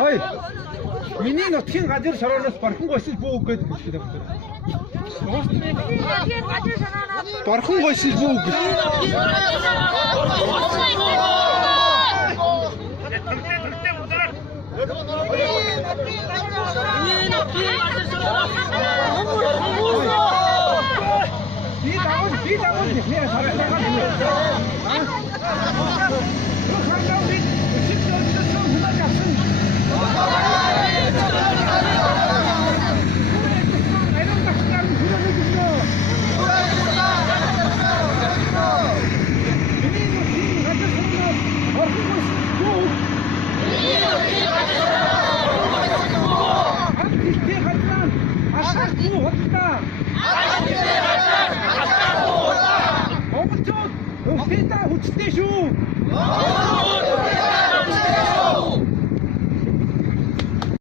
Ой, миний нутгийн газар шороноос бархан гойсол бүү гэж хэлдэг. Бархан гойсол бүү гэж. Монголчууд өвчтэй шүү.